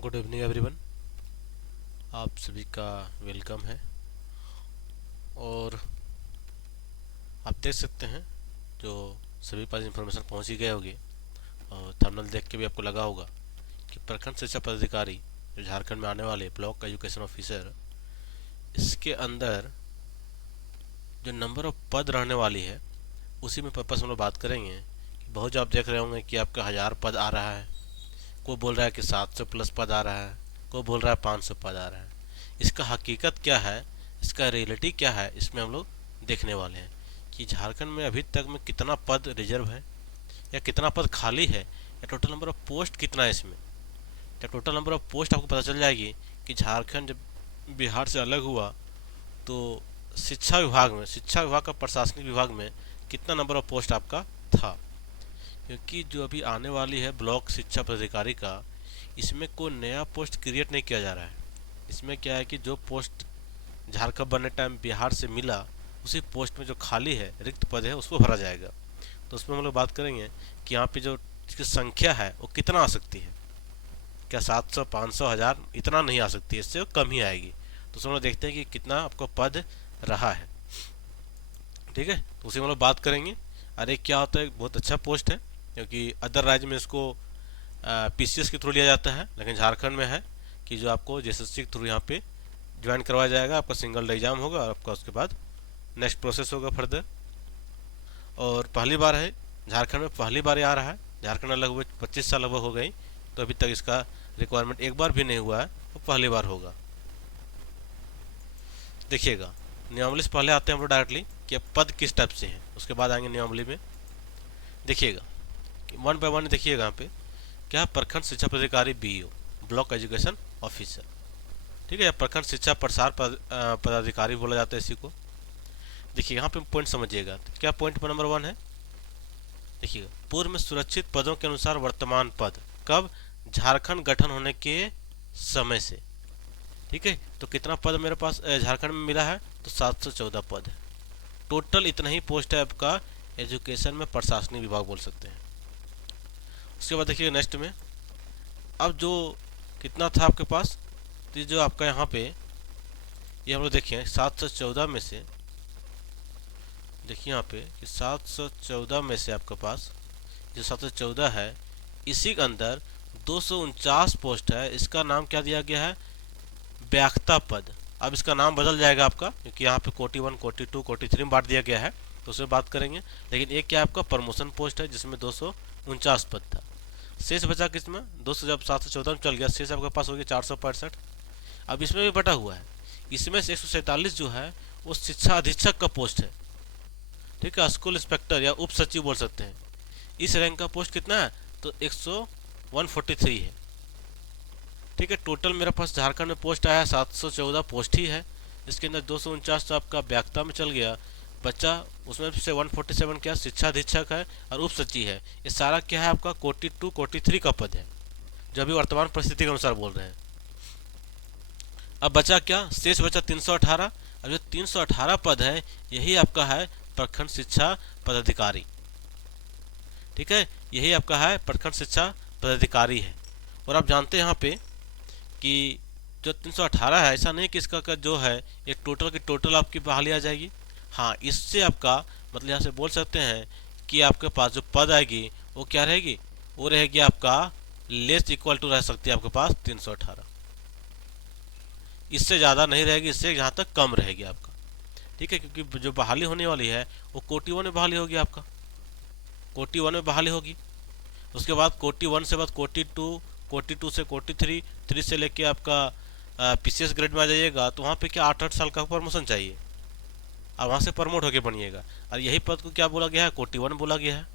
Good evening everyone. आप सभी का वेलकम है। और आप देख सकते हैं जो सभी पास इंफॉर्मेशन पहुंच ही गए होगी और थंबनेल देख के भी आपको लगा होगा कि प्रखंड शिक्षा पदाधिकारी जो झारखंड में आने वाले ब्लॉक एजुकेशन ऑफिसर, इसके अंदर जो नंबर ऑफ पद रहने वाली है उसी में पर्पस हम लोग बात करेंगे। कि बहुत जो आप देख रहे होंगे कि आपका 1000 पद आ रहा है, कोई बोल रहा है कि 700 प्लस पद आ रहा है, कोई बोल रहा है 500 पद आ रहा है। इसका हकीकत क्या है, इसका रियलिटी क्या है, इसमें हम लोग देखने वाले हैं कि झारखंड में अभी तक में कितना पद रिजर्व है या कितना पद खाली है या टोटल नंबर ऑफ पोस्ट कितना है इसमें। जब टोटल नंबर ऑफ पोस्ट आपको पता चल जाएगी कि झारखंड जब बिहार से अलग हुआ तो शिक्षा विभाग का प्रशासनिक विभाग में कितना नंबर ऑफ पोस्ट आपका था। क्योंकि जो अभी आने वाली है ब्लॉक शिक्षा पदाधिकारी का, इसमें कोई नया पोस्ट क्रिएट नहीं किया जा रहा है। इसमें क्या है कि जो पोस्ट झारखंड बनने टाइम बिहार से मिला उसी पोस्ट में जो खाली है, रिक्त पद है, उसको भरा जाएगा। तो उसमें हम लोग बात करेंगे कि यहाँ पे जो इसकी संख्या है वो कितना आ सकती है। क्या 700 500 1000 इतना नहीं आ सकती है, इससे कम ही आएगी। तो उसमें हम लोग देखते हैं कि कितना आपको पद रहा है। ठीक है, तो उसी में हम लोग बात करेंगे। अरे क्या होता है, बहुत अच्छा पोस्ट है क्योंकि अदर राज्य में इसको पीसीएस के थ्रू लिया जाता है, लेकिन झारखंड में है कि जो आपको जेएसएससी के थ्रू यहाँ पे ज्वाइन करवाया जाएगा। आपका सिंगल एग्जाम होगा और आपका उसके बाद नेक्स्ट प्रोसेस होगा फर्दर। और पहली बार है झारखंड में, पहली बार ये आ रहा है। झारखंड अलग हुए 25 साल लगभग हो गई, तो अभी तक इसका रिक्वायरमेंट एक बार भी नहीं हुआ है, तो पहली बार होगा। देखिएगा, नियमावली से पहले आते हैं हम लोग डायरेक्टली कि अब पद किस टाइप से हैं, उसके बाद आएंगे नियमावली में। देखिएगा वन बाय वन देखिएगा यहाँ पे क्या, प्रखंड शिक्षा पदाधिकारी बीईओ, ब्लॉक एजुकेशन ऑफिसर। ठीक है, या प्रखंड शिक्षा प्रसार पदाधिकारी बोला जाता है इसी को। देखिए यहाँ पे पॉइंट समझिएगा, तो क्या पॉइंट नंबर 1 है। देखिएगा, पूर्व में सुरक्षित पदों के अनुसार वर्तमान पद कब, झारखंड गठन होने के समय से। ठीक है, तो कितना पद मेरे पास झारखंड में मिला है, तो 714 पद है। टोटल इतना ही पोस्ट है आपका एजुकेशन में, प्रशासनिक विभाग बोल सकते हैं। उसके बाद देखिए नेक्स्ट में, अब जो कितना था आपके पास, तो जो आपका यहाँ पे ये हम लोग देखिए 714 में से, देखिए यहाँ पे कि 714 में से आपके पास जो 714 है, इसी के अंदर 249 पोस्ट है। इसका नाम क्या दिया गया है, व्याख्ता पद। अब इसका नाम बदल जाएगा आपका, क्योंकि यहाँ पे कोटि 1 कोटि 2 कोटि 3 में बांट दिया गया है, तो उसमें बात करेंगे। लेकिन एक क्या आपका प्रमोशन पोस्ट है जिसमें 249 पद था। शेष बचा किसमें, 200 जब 714 में चल गया, शेष आपके पास हो गया 465। अब इसमें भी बटा हुआ है, इसमें से 147 जो है वो शिक्षा अधीक्षक का पोस्ट है। ठीक है, स्कूल इंस्पेक्टर या उप सचिव बोल सकते हैं। इस रैंक का पोस्ट कितना है, तो 143 है। ठीक है, टोटल मेरे पास झारखंड में पोस्ट आया 714 पोस्ट ही है। इसके अंदर 249 तो आपका व्याख्या में चल गया, बच्चा उसमें से 147 क्या शिक्षा अधीक्षक है और उप सचिव है। ये सारा क्या है आपका कोटि 2 कोटि 3 का पद है, जो अभी वर्तमान परिस्थिति के अनुसार बोल रहे हैं। अब बचा क्या, शेष बचा 318। अब जो 318 पद है यही आपका है प्रखंड शिक्षा पदाधिकारी। ठीक है, यही आपका है प्रखंड शिक्षा पदाधिकारी है। और आप जानते हैं यहाँ पे कि जो 318 है, ऐसा नहीं कि इसका का जो है ये टोटल की टोटल आपकी बहाली आ जाएगी। हाँ, इससे आपका मतलब यहाँ से बोल सकते हैं कि आपके पास जो पद आएगी वो क्या रहेगी, वो रहेगी आपका लेस इक्वल टू रह सकती है आपके पास 318। इससे ज़्यादा नहीं रहेगी, इससे यहाँ तक कम रहेगी आपका। ठीक है, क्योंकि जो बहाली होने वाली है वो कोटि 1 में बहाली होगी, आपका कोटि 1 में बहाली होगी। उसके बाद कोटि 1 से बाद कोटि 2, कोटि 2 से कोटि 3, 3 से लेके आपका पीसीएस ग्रेड में आ जाइएगा, तो वहाँ पे क्या 8-8 साल का प्रमोशन चाहिए, और वहाँ से प्रमोट होके बनिएगा। और यही पद को क्या बोला गया है, कोटि 1 बोला गया है।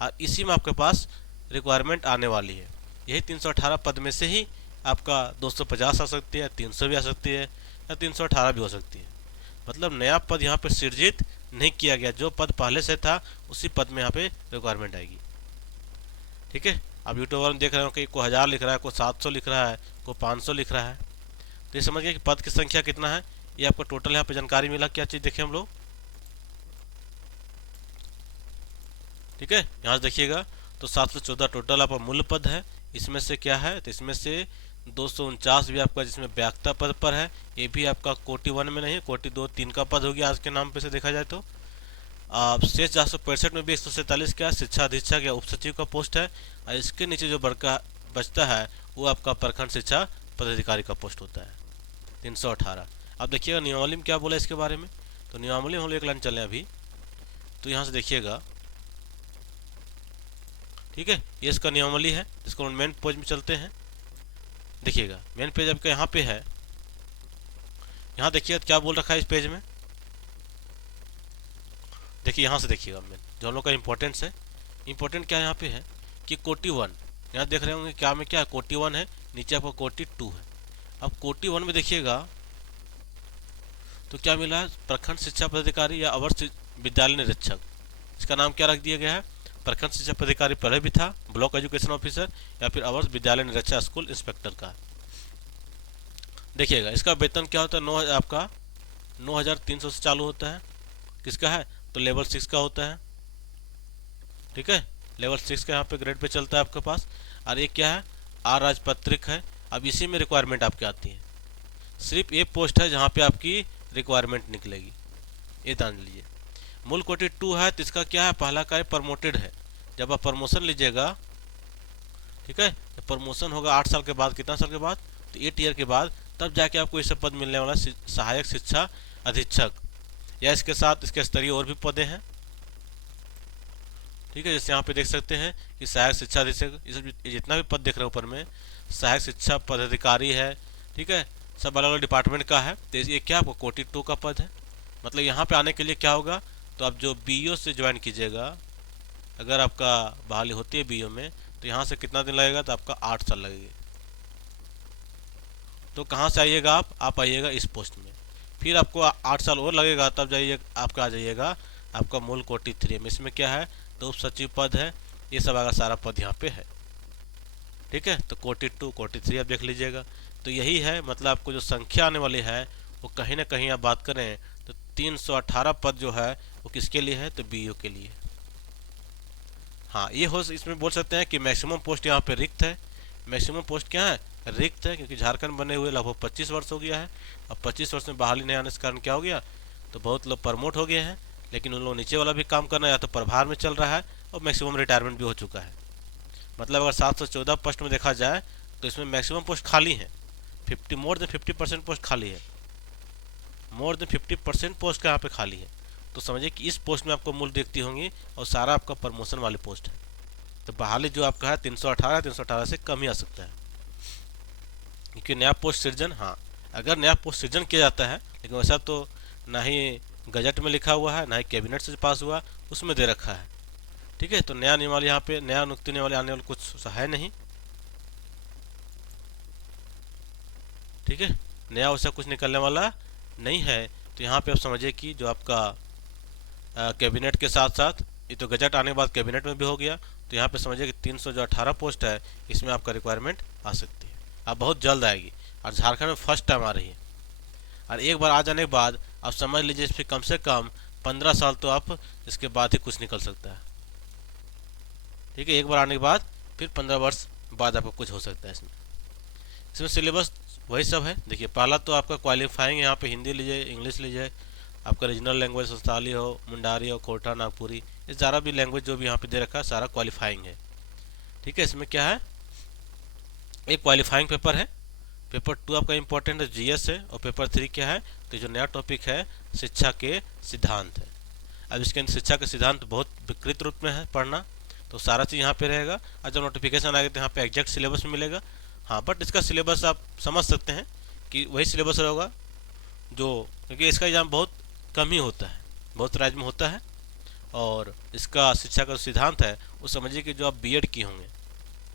और इसी में आपके पास रिक्वायरमेंट आने वाली है। यही 318 पद में से ही आपका 250 आ सकती है, 300 भी आ सकती है, या 318 भी हो सकती है। मतलब नया पद यहाँ पे सृजित नहीं किया गया, जो पद पहले से था उसी पद में यहाँ पे रिक्वायरमेंट आएगी। ठीक है, अब यूट्यूब वाले देख रहे हो कि कोई 1000 लिख रहा है, कोई 700 लिख रहा है, कोई 500 लिख रहा है। तो ये समझिए कि पद की संख्या कितना है, ये आपको टोटल यहाँ पे जानकारी मिला। क्या चीज़ देखें हम लोग, ठीक है, यहाँ से देखिएगा तो 714 टोटल आपका मूल पद है। इसमें से क्या है, तो इसमें से 249 भी आपका जिसमें व्याख्या पद पर है, ये भी आपका कोटि 1 में नहीं है, कोटि 2 3 का पद हो गया आज के नाम पे से देखा जाए तो। आप शेष 465 में भी 147 क्या शिक्षा अधीक्षक या उप सचिव का पोस्ट है, और इसके नीचे जो बड़का बचता है वो आपका प्रखंड शिक्षा पदाधिकारी का पोस्ट होता है 318। अब देखिएगा नियमावली में क्या बोला इसके बारे में। तो नियमावली हम लोग एक लाइन चले अभी, तो यहाँ से देखिएगा, ठीक है, ये इसका नियमावली है जिसको हम मेन पेज में चलते हैं। देखिएगा मेन पेज आपका यहाँ पे है, यहाँ देखिए क्या बोल रखा है इस पेज में। देखिए यहाँ से देखिएगा मेन जो हम लोग का इंपॉर्टेंस है, इंपॉर्टेंट क्या यहाँ पे है कि कोटि 1, यहाँ देख रहे होंगे क्या में क्या है, कोटि 1 है, नीचे आपको कोटि 2 है। अब कोटि 1 में देखिएगा तो क्या मिला है, प्रखंड शिक्षा पदाधिकारी या अवर विद्यालय निरीक्षक, इसका नाम क्या रख दिया गया है, प्रखंड शिक्षा पदाधिकारी पहले भी था, ब्लॉक एजुकेशन ऑफिसर या फिर अवर विद्यालय निरीक्षक स्कूल इंस्पेक्टर का। देखिएगा इसका वेतन क्या होता है, 9 आपका 9300 से चालू होता है। किसका है, तो लेवल 6 का होता है, ठीक है, लेवल 6 का यहाँ पे ग्रेड पे चलता है आपके पास। और ये क्या है, आर राजपत्रिक है। अब इसी में रिक्वायरमेंट आपकी आती है, सिर्फ ये पोस्ट है जहाँ पे आपकी रिक्वायरमेंट निकलेगी, ये जान लीजिए। मूल कोटि 2 है तो इसका क्या है, पहला का प्रमोटेड है, जब आप प्रमोशन लीजिएगा, ठीक है, प्रमोशन होगा 8 साल के बाद, कितना साल के बाद, तो 8 ईयर के बाद, तब जाके आपको इससे पद मिलने वाला सहायक शिक्षा अधीक्षक, या इसके साथ इसके स्तरीय और भी पदे हैं, ठीक है। जैसे यहाँ पे देख सकते हैं कि सहायक शिक्षा अधीक्षक, ये जितना भी पद देख रहे हैं ऊपर में, सहायक शिक्षा पदाधिकारी है, ठीक है, सब अलग अलग डिपार्टमेंट का है। तो ये क्या आपको कोटि 2 का पद है। मतलब यहाँ पे आने के लिए क्या होगा, तो आप जो बीईओ से ज्वाइन कीजिएगा, अगर आपका बहाली होती है बीईओ में, तो यहाँ से कितना दिन लगेगा, तो आपका 8 साल लगेगा। तो कहाँ से आइएगा आप आइएगा इस पोस्ट में, फिर आपको 8 साल और लगेगा, तब जाइए आपका आ जाइएगा आपका मूल कोटि 3 में। इसमें क्या है, तो उप सचिव पद है, ये सब अगर सारा पद यहाँ पे है, ठीक है। तो कोटि 2 कोटि 3 आप देख लीजिएगा। तो यही है, मतलब आपको जो संख्या आने वाली है वो कहीं ना कहीं आप बात करें तो 318 पद जो है वो किसके लिए है, तो बीईओ के लिए। हाँ, ये हो इसमें बोल सकते हैं कि मैक्सिमम पोस्ट यहाँ पे रिक्त है। मैक्सिमम पोस्ट क्या है, रिक्त है, क्योंकि झारखंड बने हुए लगभग 25 वर्ष हो गया है। अब 25 वर्ष में बहाली नहीं आने के कारण क्या हो गया, तो बहुत लोग प्रमोट हो गए हैं, लेकिन उन लोग नीचे वाला भी काम करना, या तो प्रभार में चल रहा है और मैक्सिमम रिटायरमेंट भी हो चुका है। मतलब अगर 714 पोस्ट में देखा जाए तो इसमें मैक्सिमम पोस्ट खाली है, मोर देन 50% पोस्ट खाली है, मोर देन 50% पोस्ट का यहाँ पे खाली है। तो समझिए कि इस पोस्ट में आपको मूल देखती होंगी और सारा आपका प्रमोशन वाली पोस्ट है। तो बहाली जो आपका है 318 से कम ही आ सकता है, क्योंकि नया पोस्ट सृजन, हाँ अगर नया पोस्ट सृजन किया जाता है, लेकिन वैसा तो ना ही गजट में लिखा हुआ है, ना ही कैबिनेट से पास हुआ, उसमें दे रखा है, ठीक है। तो नया नियमावली यहाँ पे, नया नियुक्ति नियमावली आने वाला कुछ है नहीं, ठीक है, नया वैसा कुछ निकलने वाला नहीं है। तो यहाँ पे आप समझिए कि जो आपका कैबिनेट के साथ साथ ये तो गजट आने के बाद कैबिनेट में भी हो गया, तो यहाँ पे समझिए कि 318 पोस्ट है, इसमें आपका रिक्वायरमेंट आ सकती है, अब बहुत जल्द आएगी, और झारखंड में फर्स्ट टाइम आ रही है। और एक बार आ जाने के बाद आप समझ लीजिए फिर कम से कम 15 साल तो आप इसके बाद ही कुछ निकल सकता है, ठीक है। एक बार आने के बाद फिर 15 वर्ष बाद आपको कुछ हो सकता है इसमें। इसमें सिलेबस वही सब है। देखिए पहला तो आपका क्वालिफाइंग, यहाँ पे हिंदी लीजिए, इंग्लिश लीजिए, आपका रीजनल लैंग्वेज संस्थाली हो, मुंडारी हो, कोटा, नागपुरी, ये सारा भी लैंग्वेज जो भी यहाँ पे दे रखा है सारा क्वालिफाइंग है, ठीक है। इसमें क्या है, एक क्वालिफाइंग पेपर है, पेपर 2 आपका इंपॉर्टेंट है, जीएस है, और पेपर 3 क्या है, तो जो नया टॉपिक है शिक्षा के सिद्धांत है। अब इसके अंदर शिक्षा के सिद्धांत बहुत विकृत रूप में है पढ़ना, तो सारा चीज़ यहाँ पे रहेगा। और जब नोटिफिकेशन आएगा तो यहाँ पे एग्जैक्ट सिलेबस मिलेगा, हाँ, बट इसका सिलेबस आप समझ सकते हैं कि वही सिलेबस रहेगा जो, क्योंकि इसका एग्जाम बहुत कम ही होता है, बहुत राज्य में होता है। और इसका शिक्षा का सिद्धांत है वो समझिए कि जो आप बीएड किए होंगे,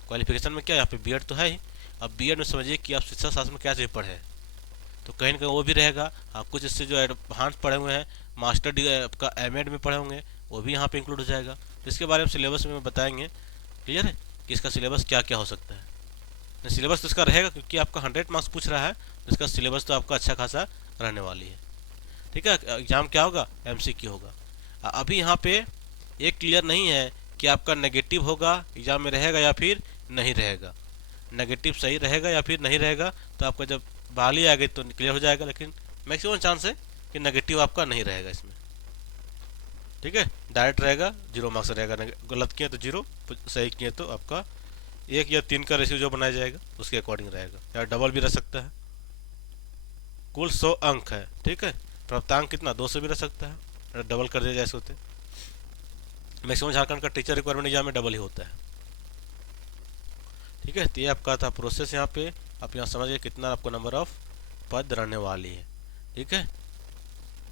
क्वालिफिकेशन में क्या यहाँ पे बीएड तो है ही, अब बीएड में समझिए कि आप शिक्षा शास्त्र में क्या चीज़ पढ़े, तो कहीं ना कहीं वो भी रहेगा। आप कुछ इससे जो एडवांस पढ़े हुए हैं, मास्टर आपका एमएड में पढ़े होंगे, वो भी यहाँ पे इंक्लूड हो जाएगा। तो इसके बारे में सिलेबस में बताएंगे, क्लियर है कि इसका सिलेबस क्या क्या हो सकता है। सिलेबस तो इसका रहेगा, क्योंकि आपका 100 मार्क्स पूछ रहा है, तो इसका सिलेबस तो आपका अच्छा खासा रहने वाली है, ठीक है। एग्जाम क्या होगा, एमसीक्यू होगा। अभी यहाँ पे ये क्लियर नहीं है कि आपका नेगेटिव होगा एग्जाम में रहेगा या फिर नहीं रहेगा। नेगेटिव सही रहेगा या फिर नहीं रहेगा, तो आपका जब बहाली आ गई तो क्लियर हो जाएगा, लेकिन मैक्सिमम चांस है कि नेगेटिव आपका नहीं रहेगा इसमें। ठीक है, डायरेक्ट रहेगा, 0 मार्क्स रहेगा। गलत किए तो 0, सही किए तो आपका 1 या 3 का रेशियो जो बनाया जाएगा उसके अकॉर्डिंग रहेगा, या डबल भी रह सकता है। कुल 100 अंक है, ठीक है, प्राप्तांक कितना 200 भी रह सकता है, डबल कर दिया जैसे होते। मैक्सिमम झारखंड का टीचर रिक्वायरमेंट एग्जाम में डबल ही होता है। ठीक है, तो ये आपका था प्रोसेस। यहाँ पे आप यहाँ समझ गए कितना आपको नंबर ऑफ पद रहने वाली है। ठीक है,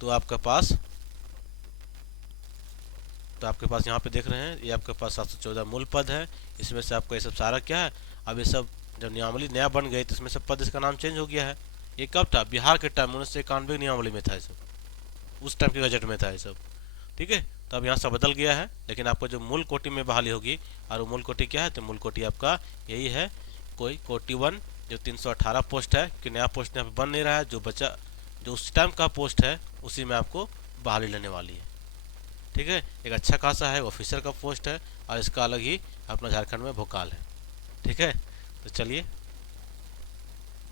तो आपके पास यहाँ पे देख रहे हैं, ये आपके पास 714 मूल पद है। इसमें से आपका ये सब सारा क्या है, अब ये सब जब नियमावली नया बन गई तो इसमें सब पद इसका नाम चेंज हो गया है। ये कब था, बिहार के टाइम 1991 नियमावली में था ये सब, उस टाइम के बजट में था ये सब। ठीक है, तो अब यहाँ से बदल गया है, लेकिन आपको जो मूल कोटि में बहाली होगी, और वो मूल कोटि क्या है, तो मूल कोटि आपका यही है, कोई कोटि 1 जो 318 पोस्ट है, कि नया पोस्ट यहाँ पे बन नहीं रहा है, जो बचा जो उस टाइम का पोस्ट है उसी में आपको बहाली लेने वाली है। ठीक है, एक अच्छा खासा है, ऑफिसर का पोस्ट है, और इसका अलग ही अपना झारखंड में भोकाल है। ठीक है, तो चलिए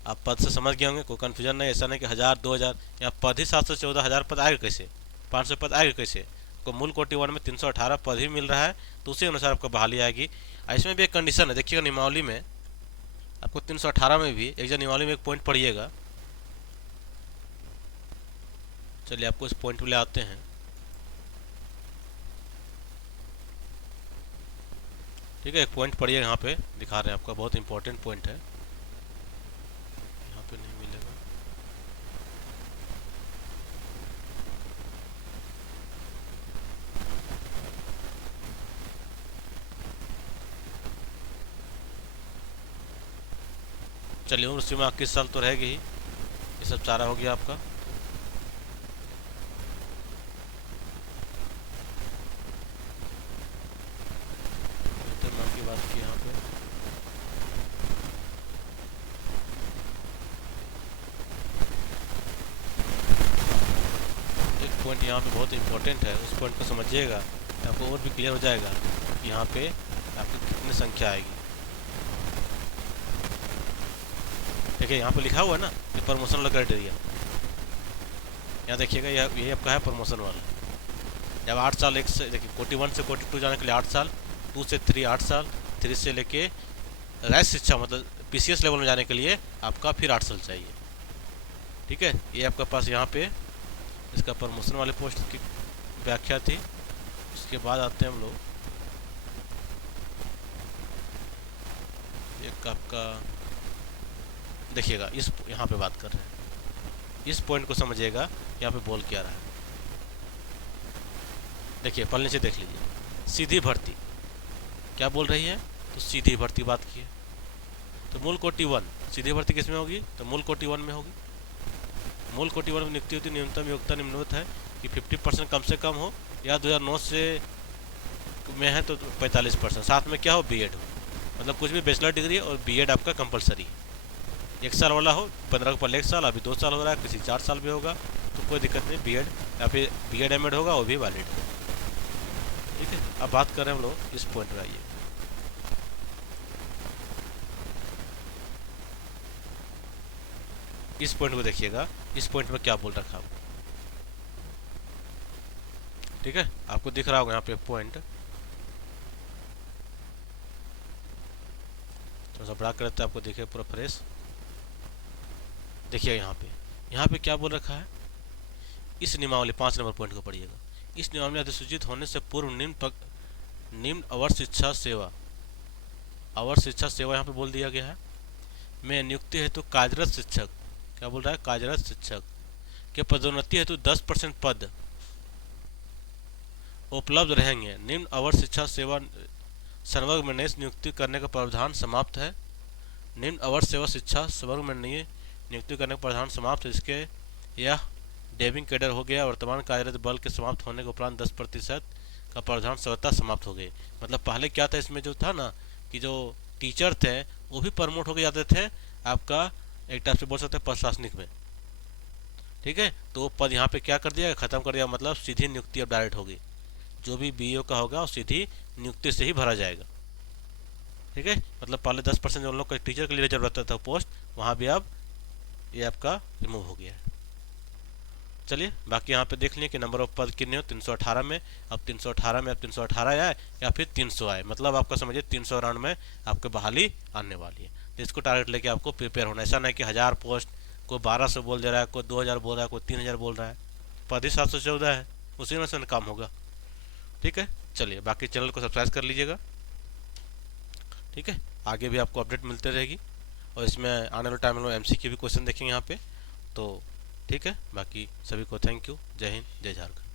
आप पद से समझ गए होंगे, कोई कन्फ्यूजन नहीं। ऐसा नहीं कि 1000 2000, यहाँ पद ही 714, 1000 पद आएगा कैसे, 500 पद आएगा कैसे। आपको मूल कोटि 1 में 318 पद ही मिल रहा है, तो उसी अनुसार आपको बहाली आएगी। इसमें भी एक कंडीशन है, देखिएगा नियमावली में आपको 318 में भी एक नियमावली में एक पॉइंट पढ़िएगा। चलिए आपको इस पॉइंट पे ले आते हैं। ठीक है, एक पॉइंट पढ़िए, यहाँ पे दिखा रहे हैं आपका, बहुत इंपॉर्टेंट पॉइंट है, यहाँ पे नहीं मिलेगा। चलिए, उम्र सीमा 21 साल तो रहेगी ही, ये सब सारा हो गया आपका। की बात की यहाँ पे, एक पॉइंट यहाँ पे बहुत इंपॉर्टेंट है, उस पॉइंट को समझिएगा तो आपको और भी क्लियर हो जाएगा कि यहाँ पे आपकी कितनी संख्या आएगी। देखिए यहाँ पे लिखा हुआ है ना कि प्रमोशन वाला क्राइटेरिया, यहाँ देखिएगा, यही आपका है प्रमोशन वाला। जब 8 साल, एक से देखिए कोटि 1 से कोटि 2 जाने के लिए 8 साल, 2 से 3 8 साल, 3 से लेके राज्य शिक्षा मतलब पीसीएस लेवल में जाने के लिए आपका फिर 8 साल चाहिए। ठीक है, ये आपके पास यहाँ पे इसका प्रमोशन वाले पोस्ट की व्याख्या थी। उसके बाद आते हैं हम लोग एक आपका, देखिएगा इस यहाँ पे बात कर रहे हैं, इस पॉइंट को समझिएगा, यहाँ पे बोल क्या रहा है। देखिए पहले नीचे देख लीजिए, सीधी भर्ती क्या बोल रही है, तो सीधी भर्ती बात की है। तो मूल कोटि 1 सीधी भर्ती किस में होगी, तो मूल कोटि 1 में होगी। मूल कोटि 1 में नियुक्ति होती, न्यूनतम योग्यता निम्नलिखित है कि 50% कम से कम हो, या 2009 से में है तो 45%, साथ में क्या हो, बीएड हो, मतलब कुछ भी बैचलर डिग्री और बीएड आपका कंपलसरी है। 1 साल वाला हो, 15 को पहले 1 साल, अभी 2 साल हो रहा है, किसी 4 साल भी होगा तो कोई दिक्कत नहीं, बीएड या फिर बीएड एमएड होगा वो भी वैलिड है। ठीक है, अब बात कर रहे हैं हम लोग इस पॉइंट पर, आइए इस पॉइंट को देखिएगा, इस पॉइंट में क्या बोल रखा है। ठीक है, आपको दिख रहा होगा यहाँ पे पॉइंट, थोड़ा सा बड़ा करते आपको दिखे पूरा फ्रेश। देखिए यहाँ पे क्या बोल रखा है, इस नियमावली 5 नंबर पॉइंट को पढ़िएगा। इस नियमावली अधिसूचित होने से पूर्व निम्न अवर शिक्षा सेवा, अवर शिक्षा सेवा यहाँ पे बोल दिया गया है, में नियुक्ति हेतु कार्यरत शिक्षक, क्या बोल रहा है, कार्यरत शिक्षक के पदोन्नति हेतु 10% पद उपलब्ध रहेंगे। निम्न अवर शिक्षा सेवा संवर्ग में नई नियुक्ति करने का प्रावधान समाप्त है। निम्न अवर सेवा शिक्षा संवर्ग में नई नियुक्ति करने का प्रावधान समाप्त है। इसके यह डेविंग कैडर हो गया। वर्तमान कार्यरत बल के समाप्त होने के उपरांत 10% का प्रावधान स्वतः समाप्त हो गए। मतलब पहले क्या था इसमें, जो था ना कि जो टीचर थे वो भी प्रमोट होके जाते थे आपका, एक टाइप से बोल सकते हैं प्रशासनिक में। ठीक है, तो पद यहाँ पे क्या कर दिया, खत्म कर दिया, मतलब सीधी नियुक्ति अब डायरेक्ट होगी। जो भी बीईओ का होगा वो सीधी नियुक्ति से ही भरा जाएगा। ठीक है, मतलब पहले 10% जो लोग का टीचर के लिए रिजर्व रहता था पोस्ट, वहाँ भी अब ये आपका रिमूव हो गया है। चलिए बाकी यहाँ पे देख लिए कि नंबर ऑफ पद कितने हो 318 में। अब 318 में अब 318 आए या फिर 300 आए, मतलब आपका समझिए 300 राउंड में आपको बहाली आने वाली है। तो इसको टारगेट लेके आपको प्रिपेयर होना, ऐसा नहीं कि 1000 पोस्ट, कोई 1200 बोल दे रहा है, कोई 2000 बोल रहा है, कोई 3000 बोल रहा है। पद ही 714 है, उसी में से काम होगा। ठीक है, चलिए बाकी चैनल को सब्सक्राइब कर लीजिएगा। ठीक है, आगे भी आपको अपडेट मिलते रहेगी, और इसमें आने वाले टाइम में एमसीक्यू भी क्वेश्चन देखेंगे यहाँ पे। तो ठीक है, बाकी सभी को थैंक यू। जय हिंद, जय झारखंड।